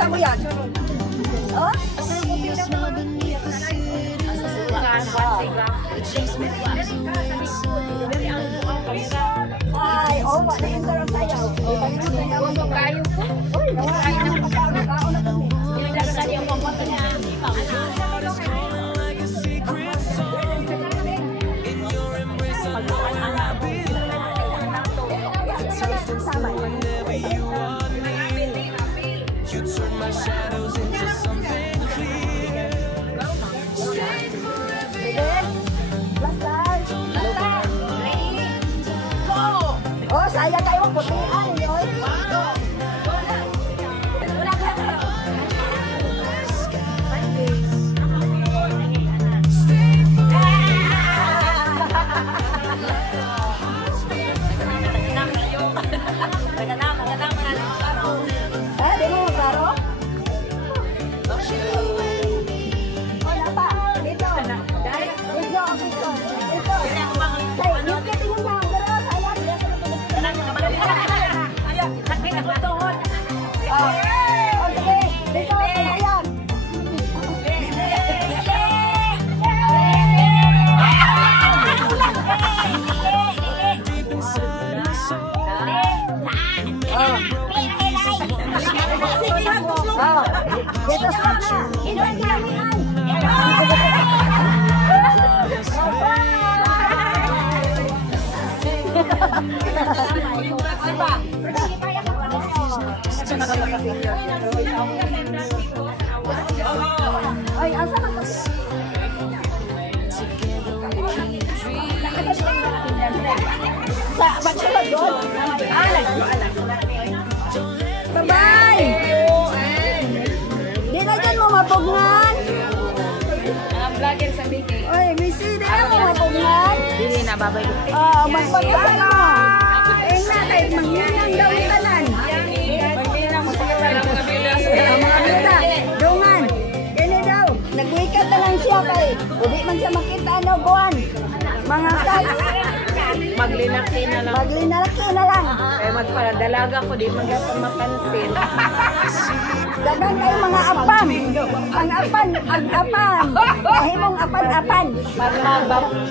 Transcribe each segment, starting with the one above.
Kita mo yan. Oh? Ay, oh, wala yung sarap tayo. Kayo po. Uy, nawala na ng pagkaon na kami. Yung nagkakali yung pangkota niya. You turn my shadows into something clear. Stay forever. Oh, saya kayo putihan yun. Ay, asa ka to? Magsulod doon. Bye-bye! Di na dyan mo mapugnan. Vlogger sa Biki. Oy, Missy, di na mo mapugnan. Dili na, babay. Magpagpagpag mo. Eh na, kahit mangyanang daw yung tanan. Maglinang mo sila lang mga bilas. Mga bida, dungan. Kini daw, nag-wake na lang siya kay. Hindi man siya makita ano, buwan. Mga kaya. Maglinaki na lang. Maglinaki na lang. Kaya magpadalaga ko, di magyapon mapansin. Dagan kayo mga apam. Ang apan, ang apan. Kahimong apan-apan.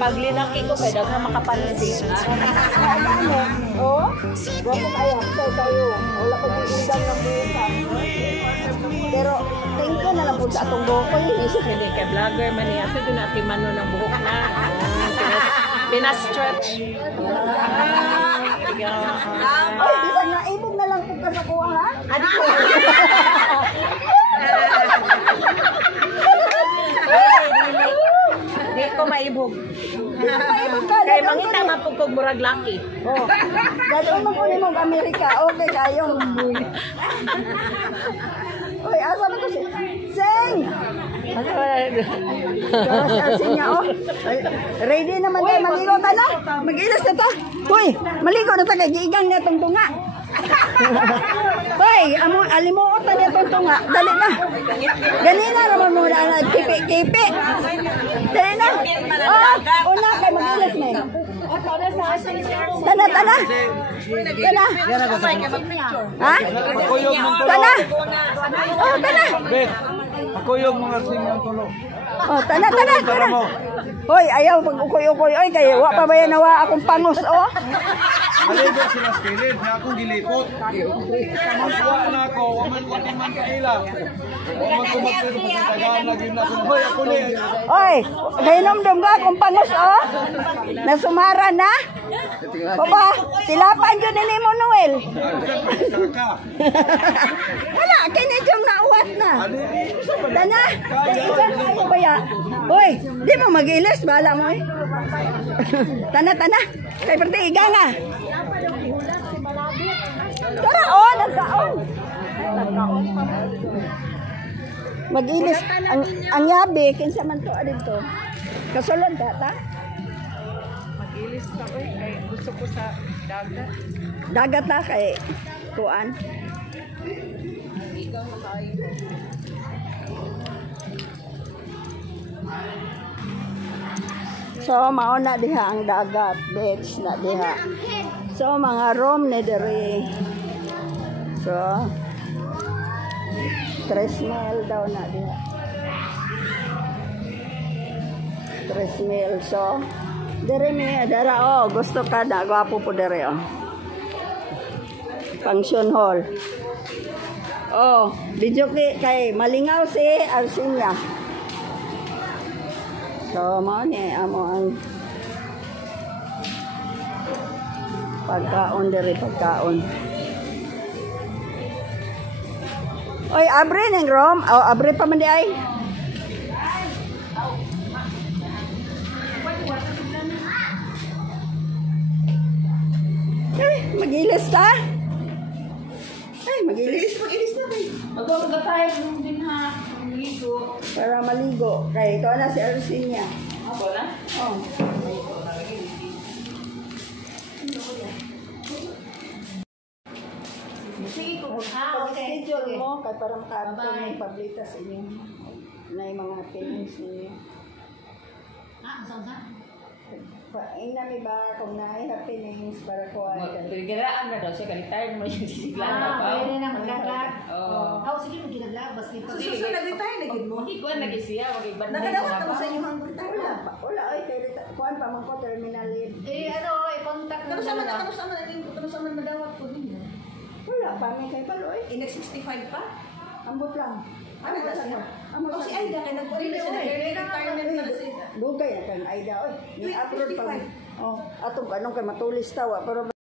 Paglinaki ko, kaya daw na makapansin. Oo? Guwapo kayo. So kayo. Wala ko bibigyan ng buwisan. Pero, thank you na lang po sa atong buhok ko. Hindi kay vlogger man niya. Ito na timano ng buhok na. Pinastretch. Ay, bisan na ibog na lang po ka sa kuha, ha? Ano ko? Di ko maibog. Kaya mangita mapugkog murag laki. Oh. Ganoon mo po ni mong Amerika. Okay kayo. Uy, asa mo to si Sing? Sing niya, oh. Ready naman tayo. Maligo ta na. Mag-ilas na ta. Uy, maligo na ta kay giigang na itong tunga. Uy, alimuot na itong tunga. Dali na. Ganina naman mo na kipi-kipi. Dali na. Oh, una kay mag-ilas na eh. Tana. Tana. Ha? Tana. Oh, tana. Pakuyog mga singang tulo. Oh, tana. Hoy, ayaw pag-ukoy-ukoy. Oy, kaya wa pa ba yan nawa akong pangos, oh? Maligo sila sa kilid na akong gilipot. Magkuha na ako, waman ko naman kaila. Waman ko magpiro pa sa tagaan lagi na ako. Hoy, ako na yan. Oy, gainom-dom ka akong pangos, oh? Nasumara na? Baba, tilapan yun ni mo, Noel. Saka. Wala, kinitiyong nauwat na. Tana, ikan kayo ba ya? Hoy, di mo mag-ilis, bahala mo eh. Tana. Kay parte iga nga. Tara, oh, nagkaon. Mag-ilis. Ang yabi, kinsa man to dito. Kasulod data? Mag-ilis ka, oy. Kaya gusto ko sa dagat. Dagat na kay kuan. So, mauna diha ang dagat, beach na diha. So, mga room na diri. So, 3,000 daw na diha. 3,000. So, dere mi, dara, oh, gusto ka na. Gwapo po dere, oh. Function hall. Oh, video kay malingaw si Arsinia. So, mao ni amo ang pagkaon dere, pagkaon. Oy, abre ning rom. Oh, abre pa man di ay. Magilis ta? Ay, magilis. Magilis na tayo. Magkakaga tayo nung din ha. Maligo. Para maligo. Kaya ito na si Arsinia. Ako na? Oh. Sige ko. Pag-schedule mo, kaya para makaabot ng pablita sa inyo. Na yung mga feelings ninyo. Saan? Inami ba kung na-ay happenings para ko ay Pagkiraan na daw siya. Kalitay naman yung sisiglaan na pa. Pwede na maglalag. Oo. Sige, maglalag. Basta ito. Susunod na tayo na gid mo. Ikuan lagi siya. Magibanda Nakadawat na mo sa inyong hanggang tayo. wala pa. Wala ay kaya kuan pa man ko terminal leave. I-contact mo. Kano sa man madawat ko din. Wala pa may kay palo ay. Inex 65 pa? Ambot lang. Ano ba siya? Ambot Oh, si lang. Aida kay nag-order siya. Retirement na siya. Dugay na kang Aida oy. Ni upload pa. Oh, atong anong kay matulis tawa pero